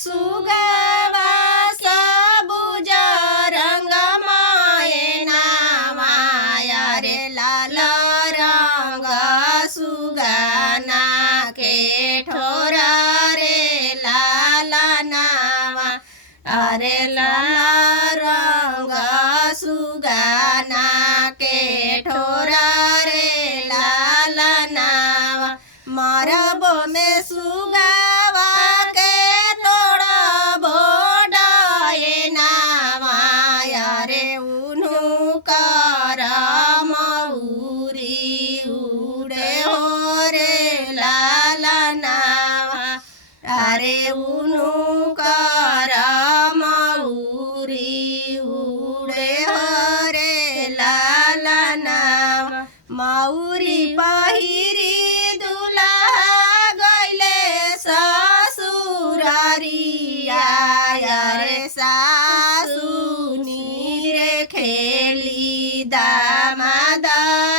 सुगवा सबुज रंग मायना माया रे लाल रंग सुगना के ठोर रे लाल नावा अरे लाल रंग सुगना के ठोर रे लाल नावा मरबो में सुगवा के तोड़बो डायना माया रे उन्हू कर मऊरी उड़े हो रे लाल नावा अरे उन्हू कर मऊरी उड़े हो रे लाल नावा मऊरी पहिरी रे सासु नीरे खेली दामाद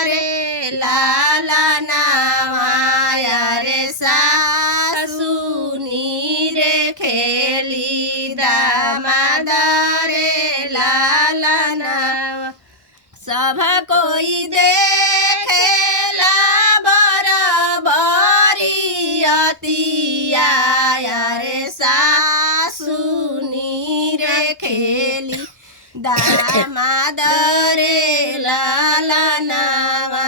रे लाल नावाया रे सासु नीरे खेली दामाद रे लाल नावा सब कोई देखेला बराबरी अतिया रे सासु नीरे खेली दामाद रे लाल नावा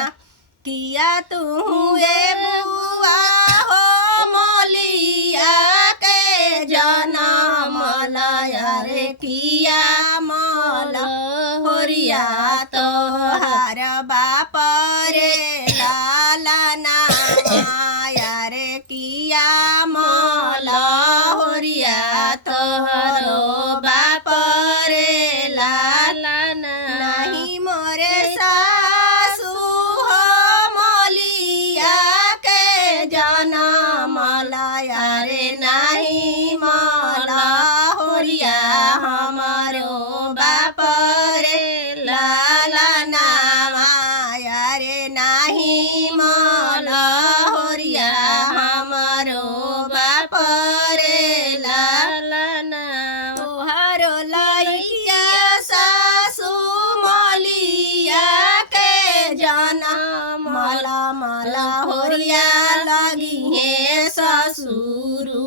किया तू ए बुआ हो मोलिया के जनम लया रे किया मल होरिया तो हर बाप रे लाल नावा रे किया मल होरिया तोहरो बाप रे लाल नहीं मोरे सासु हो मलिया के जनम लया रे नहीं मल होरिया हमारो बाप रे लाल नावा रे नहीं मल होरिया हमारो बाप रे लाल तोहरो लइकिया सासु मलिया के जनम मला होरिया लगी है ससुरु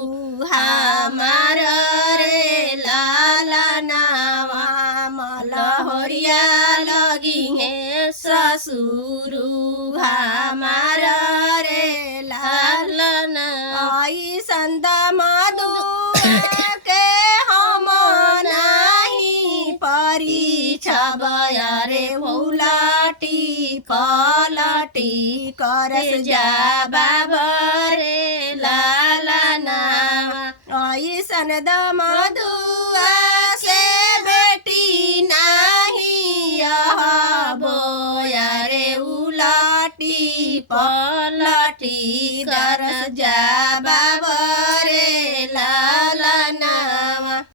हमार रे लाल नावा मला होरिया लगी है ससुरु हमार रे लाल आई संद मधु के हम नाही परिछब रे उलटी पलटी करस जा रे लाल नावा आई संद मधु से बेटी नाही बोया रे उलटी पलटी करस जा